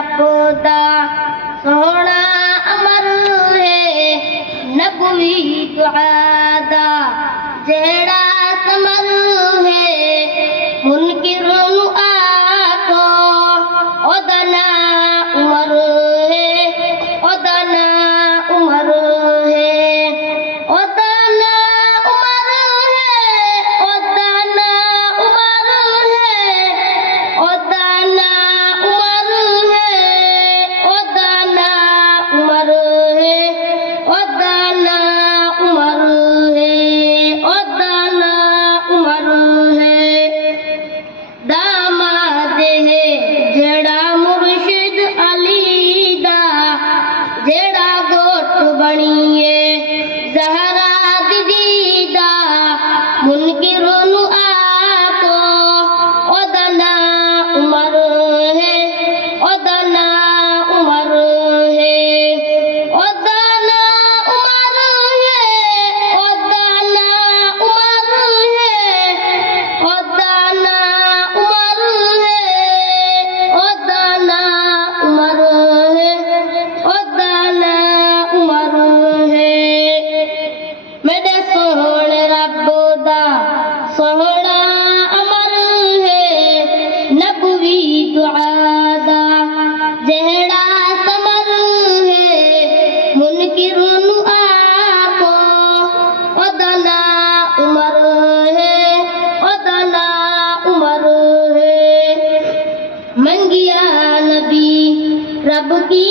रब दा सोहना अमर है नबवी दुआ दा जेड़ा समर है मुनकिर नु आको ओदा ना उमर है ओदा ना उमर है ओदा ना उमर है ओदा ना उमर है ओदा ना उमर है ओदा ना उमर है ओदा ना उमर है ओदा ना उमर है दामाद है जेड़ा मुर्शिद अली दा जेड़ा गोट बणिए ज़हरा दीदी दा मुनकिर नु आको ओदा ना उमर है ओदा ना उमर है ओदा ना उमर है ओदा ना उमर है ओदा ना उमर है ओदा ना उमर है ओदा ना उमर है मेरे सोहने रब दा सोहना अमर है नबवी दुआ दा जेड़ा समर है मुनकिर नु आको ओदा ना उमर है ओदा ना उमर है मंगिया नबी रब की